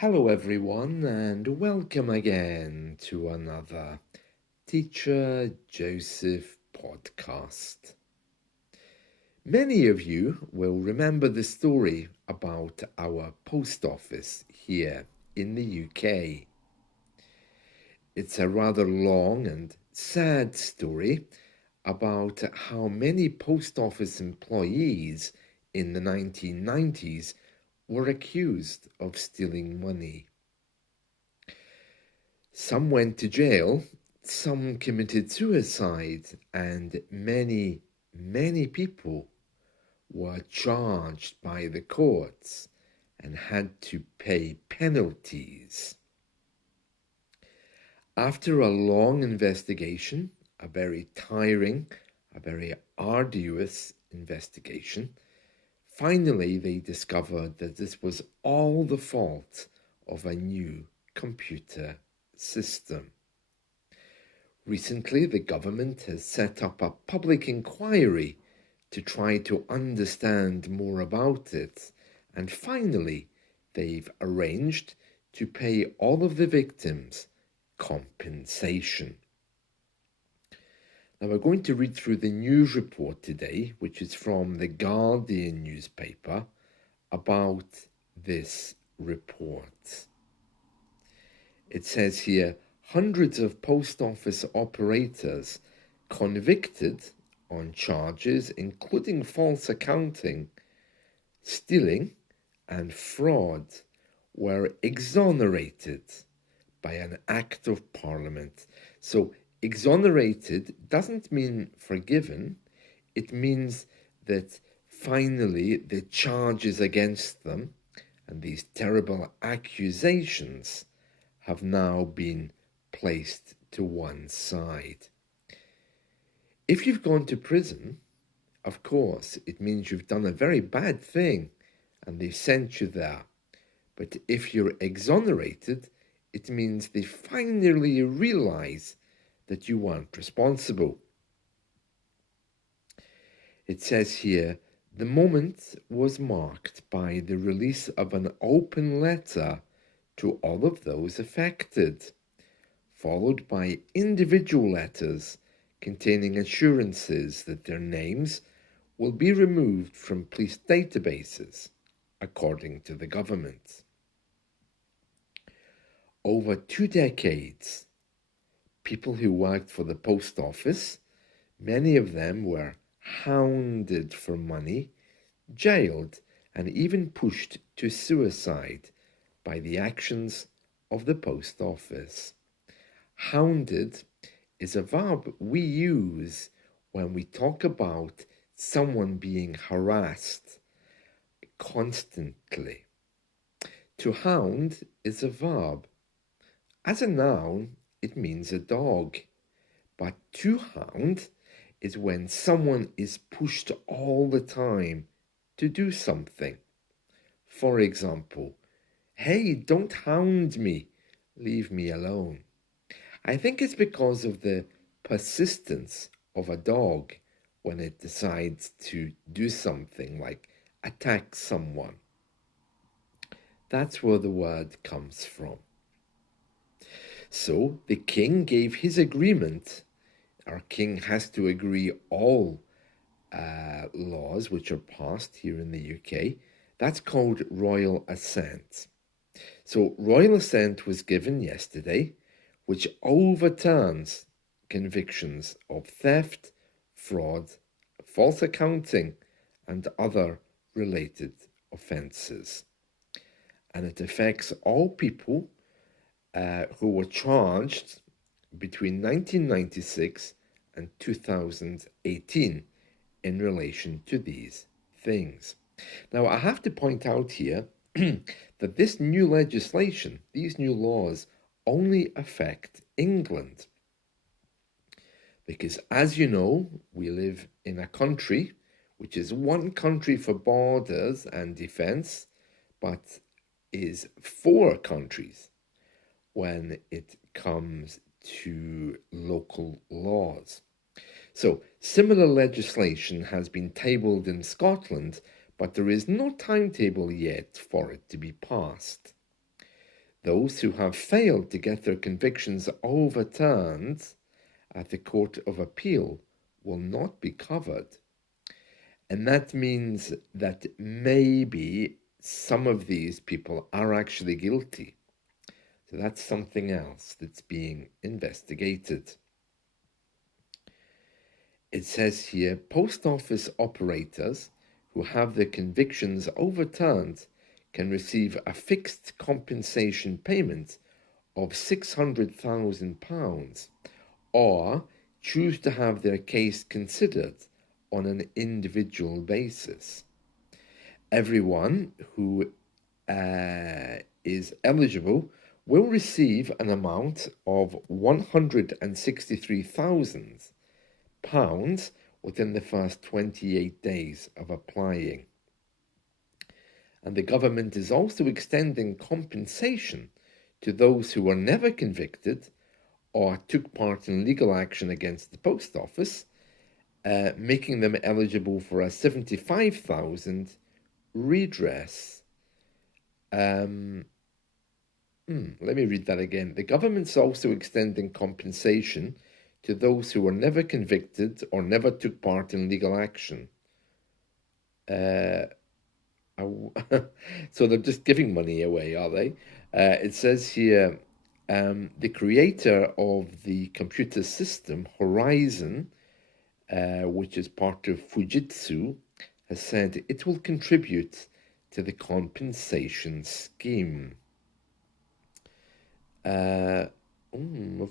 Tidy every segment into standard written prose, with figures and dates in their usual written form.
Hello, everyone, and welcome again to another Teacher Joseph podcast. Many of you will remember the story about our post office here in the UK. It's a rather long and sad story about how many post office employees in the 1990s were accused of stealing money. Some went to jail, some committed suicide, and many people were charged by the courts and had to pay penalties. After a long investigation, a very tiring, a very arduous investigation, finally they discovered that this was all the fault of a new computer system. Recently, the government has set up a public inquiry to try to understand more about it, and finally, they've arranged to pay all of the victims compensation. Now, we're going to read through the news report today, which is from the Guardian newspaper, about this report. It says here, hundreds of post office operators convicted on charges including false accounting, stealing, and fraud were exonerated by an act of Parliament. So exonerated doesn't mean forgiven. It means that finally the charges against them and these terrible accusations have now been placed to one side. If you've gone to prison, of course, it means you've done a very bad thing and they've sent you there. But if you're exonerated, it means they finally realize that you weren't responsible. It says here, the moment was marked by the release of an open letter to all of those affected, followed by individual letters containing assurances that their names will be removed from police databases, according to the government. Over 2 decades, people who worked for the post office, many of them were hounded for money, jailed, and even pushed to suicide by the actions of the post office. Hounded is a verb we use when we talk about someone being harassed constantly. To hound is a verb. As a noun, it means a dog, but to hound is when someone is pushed all the time to do something. For example, hey, don't hound me, leave me alone. I think it's because of the persistence of a dog when it decides to do something like attack someone. That's where the word comes from. So the king gave his agreement. Our king has to agree all laws which are passed here in the UK. That's called royal assent. So royal assent was given yesterday, which overturns convictions of theft, fraud, false accounting, and other related offences. And it affects all people who were charged between 1996 and 2018 in relation to these things. Now, I have to point out here that this new legislation, these new laws, only affect England. Because as you know, we live in a country which is one country for borders and defence, but is 4 countries when it comes to local laws. So similar legislation has been tabled in Scotland, but there is no timetable yet for it to be passed. Those who have failed to get their convictions overturned at the Court of Appeal will not be covered. And that means that maybe some of these people are actually guilty. So that's something else that's being investigated. It says here, post office operators who have their convictions overturned can receive a fixed compensation payment of £600,000 or choose to have their case considered on an individual basis. Everyone who is eligible will receive an amount of £163,000 within the first 28 days of applying. And the government is also extending compensation to those who were never convicted or took part in legal action against the post office, making them eligible for a 75,000 redress. Let me read that again. The government's also extending compensation to those who were never convicted or never took part in legal action. So they're just giving money away, are they? It says here, the creator of the computer system, Horizon, which is part of Fujitsu, has said it will contribute to the compensation scheme.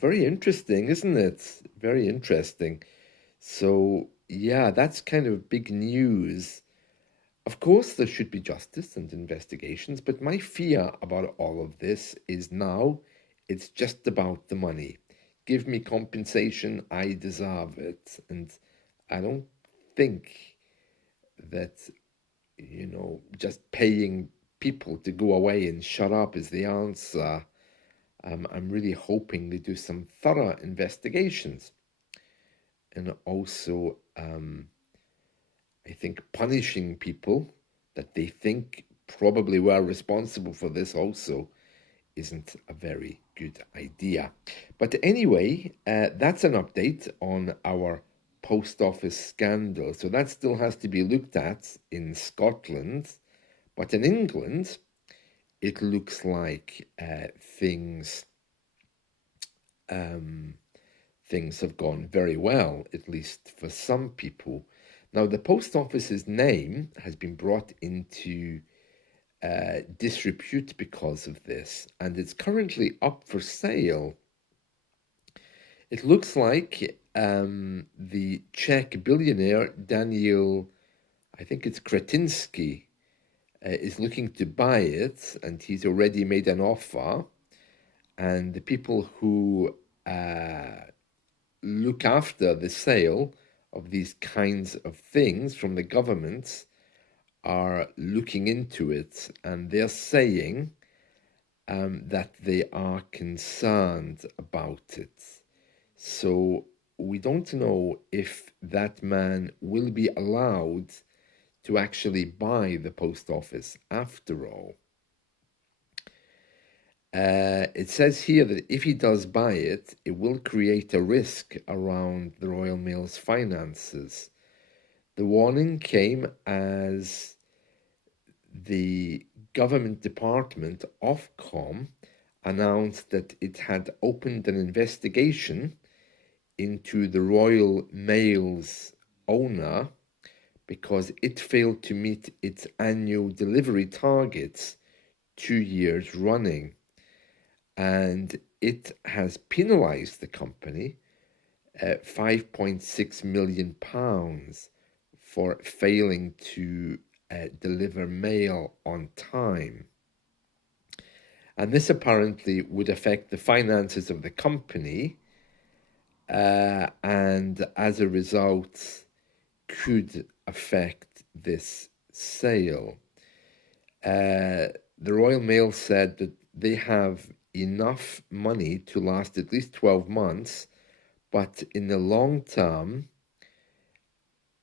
Very interesting, isn't it? Very interesting. So, yeah, that's kind of big news. Of course, there should be justice and investigations, but my fear about all of this is now it's just about the money. Give me compensation, I deserve it. And I don't think that, just paying people to go away and shut up is the answer. I'm really hoping they do some thorough investigations. And also, I think punishing people that they think probably were responsible for this also isn't a very good idea. But anyway, that's an update on our post office scandal. So that still has to be looked at in Scotland. But in England, it looks like things have gone very well, at least for some people. Now, the post office's name has been brought into disrepute because of this, and it's currently up for sale. It looks like the Czech billionaire Daniel, I think it's Kretinsky, is looking to buy it, and he's already made an offer. And the people who look after the sale of these kinds of things from the governments are looking into it, and they're saying that they are concerned about it. So we don't know if that man will be allowed to actually buy the post office after all. It says here that if he does buy it, it will create a risk around the Royal Mail's finances. The warning came as the government department, Ofcom, announced that it had opened an investigation into the Royal Mail's owner because it failed to meet its annual delivery targets 2 years running. And it has penalised the company £5.6 million for failing to deliver mail on time. And this apparently would affect the finances of the company, and as a result could affect this sale. The Royal Mail said that they have enough money to last at least 12 months, but in the long term,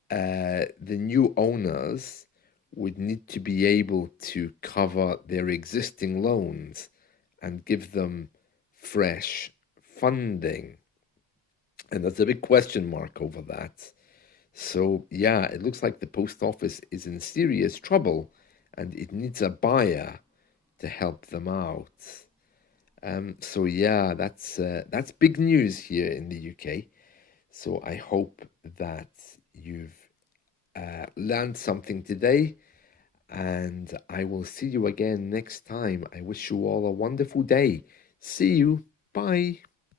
the new owners would need to be able to cover their existing loans and give them fresh funding. And there's a big question mark over that. So, yeah, it looks like the post office is in serious trouble and it needs a buyer to help them out. So yeah, that's big news here in the UK. So I hope that you've learned something today, and I will see you again next time. I wish you all a wonderful day. See you. Bye.